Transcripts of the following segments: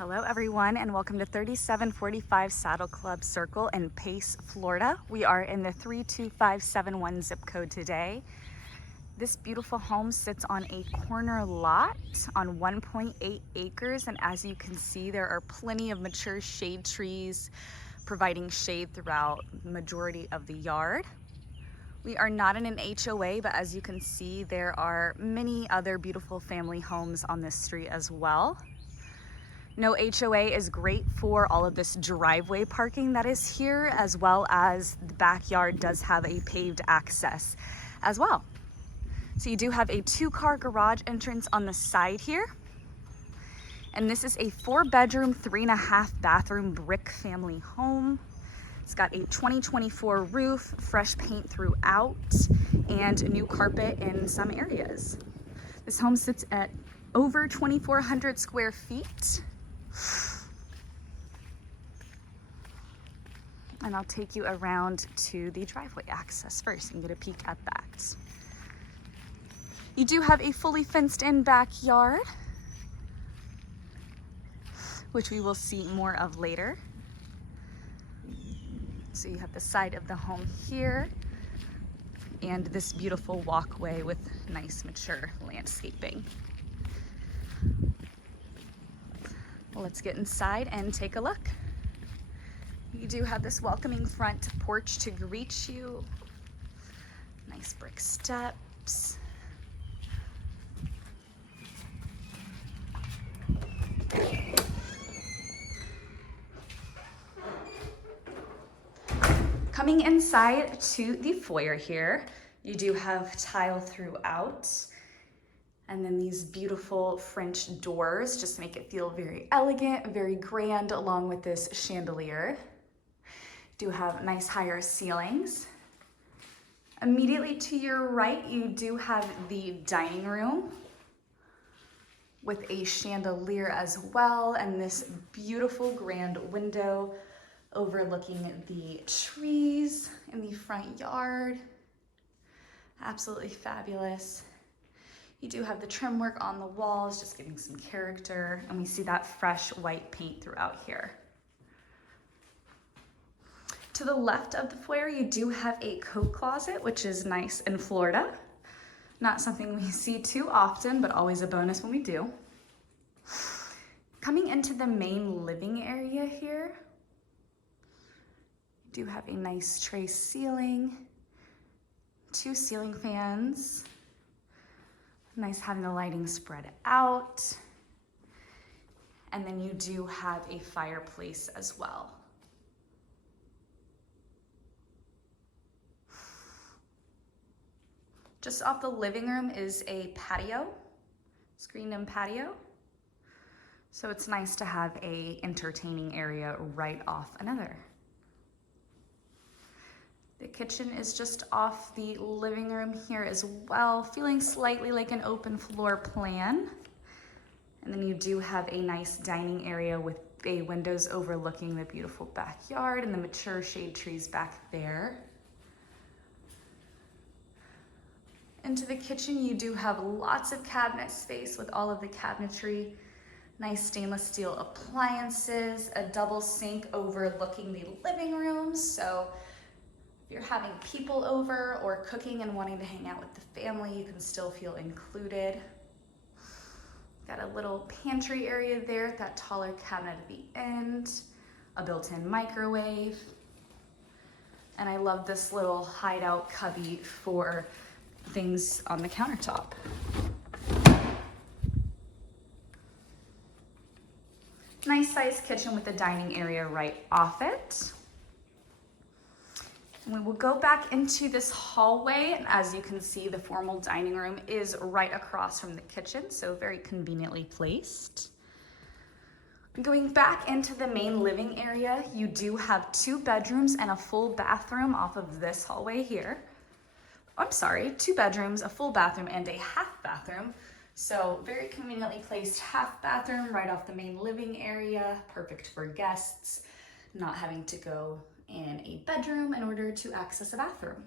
Hello everyone and welcome to 3745 Saddle Club Circle in Pace, Florida. We are in the 32571 zip code today. This beautiful home sits on a corner lot on 1.8 acres, and as you can see there are plenty of mature shade trees providing shade throughout the majority of the yard. We are not in an HOA, but as you can see there are many other beautiful family homes on this street as well. No HOA is great for all of this driveway parking that is here, as well as the backyard does have a paved access as well. So you do have a 2-car garage entrance on the side here. And this is a 4-bedroom, 3.5 bathroom brick family home. It's got a 2024 roof, fresh paint throughout, and new carpet in some areas. This home sits at over 2,400 square feet. And I'll take you around to the driveway access first and get a peek at that. You do have a fully fenced in backyard, which we will see more of later. So you have the side of the home here and this beautiful walkway with nice mature landscaping. Let's get inside and take a look. You do have this welcoming front porch to greet you. Nice brick steps. Coming inside to the foyer here, you do have tile throughout. And then these beautiful French doors just make it feel very elegant, very grand, along with this chandelier. Do have nice higher ceilings. Immediately to your right, you do have the dining room with a chandelier as well, and this beautiful grand window overlooking the trees in the front yard. Absolutely fabulous. You do have the trim work on the walls, just giving some character, and we see that fresh white paint throughout here. To the left of the foyer, you do have a coat closet, which is nice in Florida. Not something we see too often, but always a bonus when we do. Coming into the main living area here, you do have a nice tray ceiling, 2 ceiling fans. Nice having the lighting spread out. And then you do have a fireplace as well. Just off the living room is a patio, screened-in patio. So it's nice to have a entertaining area right off another. The kitchen is just off the living room here as well, feeling slightly like an open floor plan. And then you do have a nice dining area with bay windows overlooking the beautiful backyard and the mature shade trees back there. Into the kitchen, you do have lots of cabinet space with all of the cabinetry, nice stainless steel appliances, a double sink overlooking the living room. So if you're having people over or cooking and wanting to hang out with the family, you can still feel included. Got a little pantry area there, that taller cabinet at the end, a built-in microwave. And I love this little hideout cubby for things on the countertop. Nice sized kitchen with the dining area right off it. We will go back into this hallway, and as you can see, the formal dining room is right across from the kitchen, so very conveniently placed. Going back into the main living area, you do have 2 bedrooms and a full bathroom off of this hallway here. I'm sorry, 2 bedrooms, a full bathroom, and a half bathroom. So very conveniently placed half bathroom right off the main living area, perfect for guests, not having to go in a bedroom in order to access a bathroom.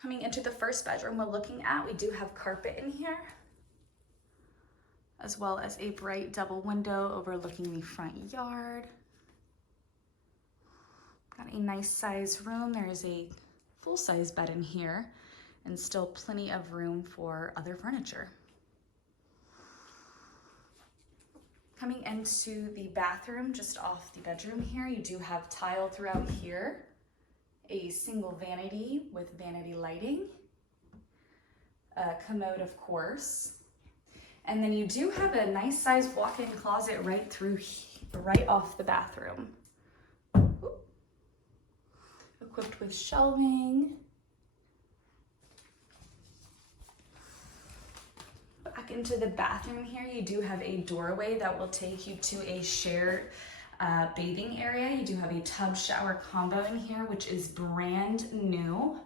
Coming into the first bedroom we're looking at, we do have carpet in here. as well as a bright double window overlooking the front yard. Got a nice size room. There is a full-size bed in here and still plenty of room for other furniture. Coming into the bathroom, just off the bedroom here, you do have tile throughout here, a single vanity with vanity lighting, a commode of course, and then you do have a nice sized walk-in closet right off the bathroom. Equipped with shelving. Back into the bathroom here, you do have a doorway that will take you to a shared bathing area. You do have a tub shower combo in here, which is brand new.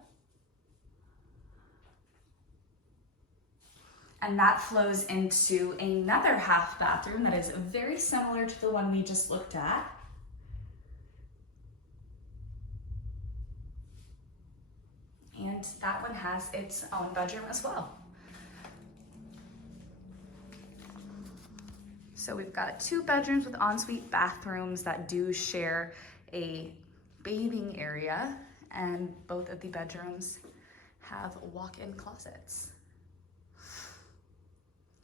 And that flows into another half bathroom that is very similar to the one we just looked at. And that one has its own bedroom as well. So we've got 2 bedrooms with ensuite bathrooms that do share a bathing area, and both of the bedrooms have walk-in closets.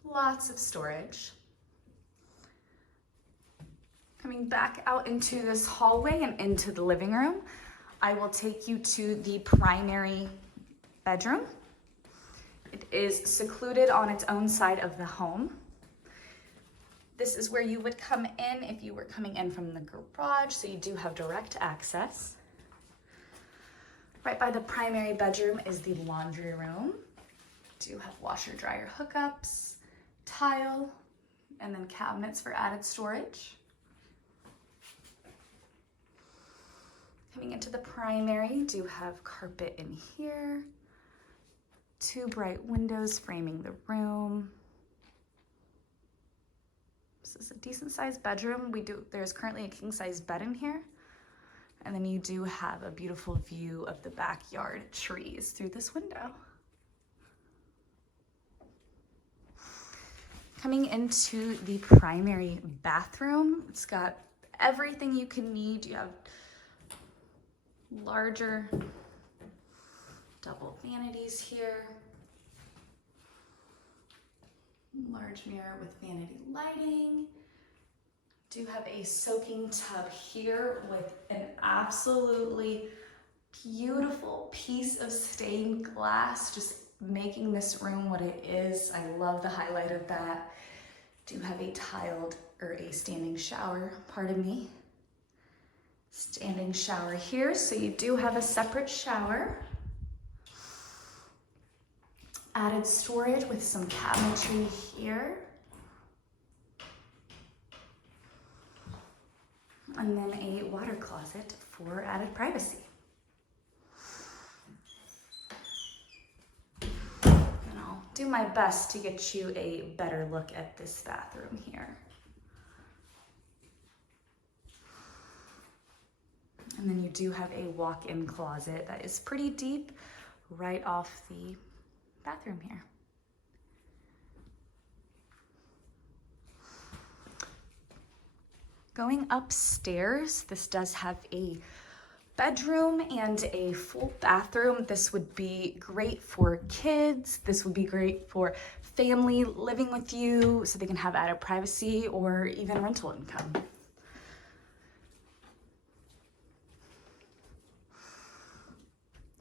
Lots of storage. Coming back out into this hallway and into the living room, I will take you to the primary bedroom. It is secluded on its own side of the home. This is where you would come in if you were coming in from the garage, so you do have direct access. Right by the primary bedroom is the laundry room. Do have washer dryer hookups, tile, and then cabinets for added storage. Coming into the primary, do have carpet in here, 2 bright windows framing the room. This is a decent sized bedroom. There's currently a king size bed in here. And then you do have a beautiful view of the backyard trees through this window. Coming into the primary bathroom, it's got everything you can need. You have larger double vanities here. Large mirror with vanity lighting. Do have a soaking tub here with an absolutely beautiful piece of stained glass, just making this room what it is. I love the highlight of that. Do have a standing shower, pardon me. Standing shower here, so you do have a separate shower. Added storage with some cabinetry here. And then a water closet for added privacy. And I'll do my best to get you a better look at this bathroom here. And then you do have a walk-in closet that is pretty deep right off the bathroom here. Going upstairs, this does have a bedroom and a full bathroom. This would be great for kids. This would be great for family living with you so they can have added privacy or even rental income.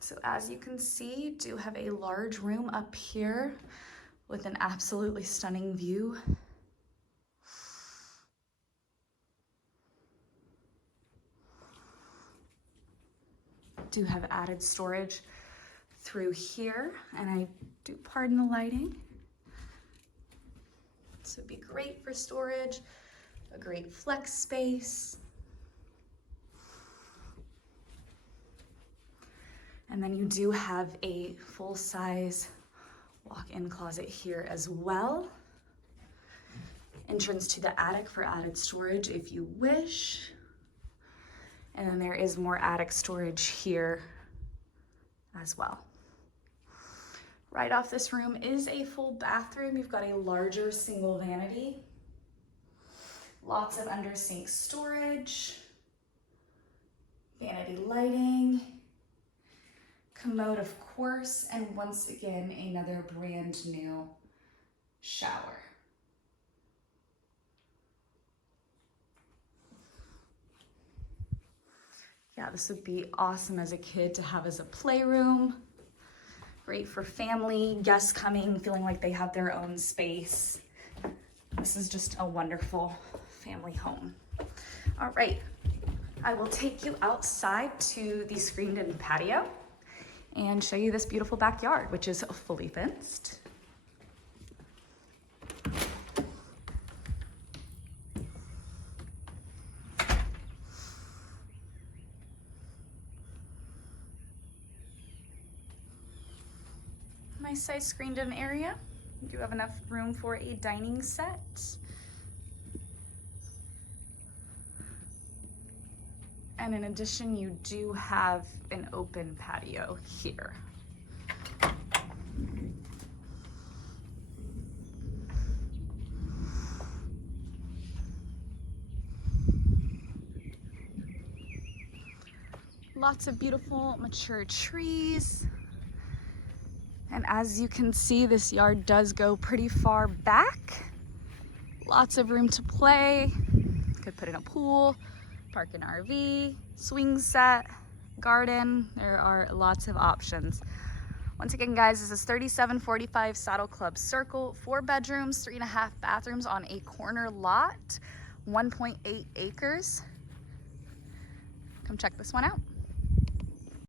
So as you can see, do have a large room up here with an absolutely stunning view. Do have added storage through here, and I do pardon the lighting. This would be great for storage, a great flex space. And then you do have a full-size walk-in closet here as well. Entrance to the attic for added storage if you wish. And then there is more attic storage here as well. Right off this room is a full bathroom. You've got a larger single vanity. Lots of under sink storage. Vanity lighting. Commode, of course, and once again, another brand new shower. Yeah, this would be awesome as a kid to have as a playroom. Great for family, guests coming, feeling like they have their own space. This is just a wonderful family home. All right, I will take you outside to the screened-in patio and show you this beautiful backyard, which is fully fenced. Nice size screened-in area. You do have enough room for a dining set. And in addition, you do have an open patio here. Lots of beautiful mature trees. And as you can see, this yard does go pretty far back. Lots of room to play. Could put in a pool, park an RV, swing set, garden. There are lots of options. Once again, guys, this is 3745 Saddle Club Circle, 4 bedrooms, 3.5 bathrooms on a corner lot, 1.8 acres. Come check this one out.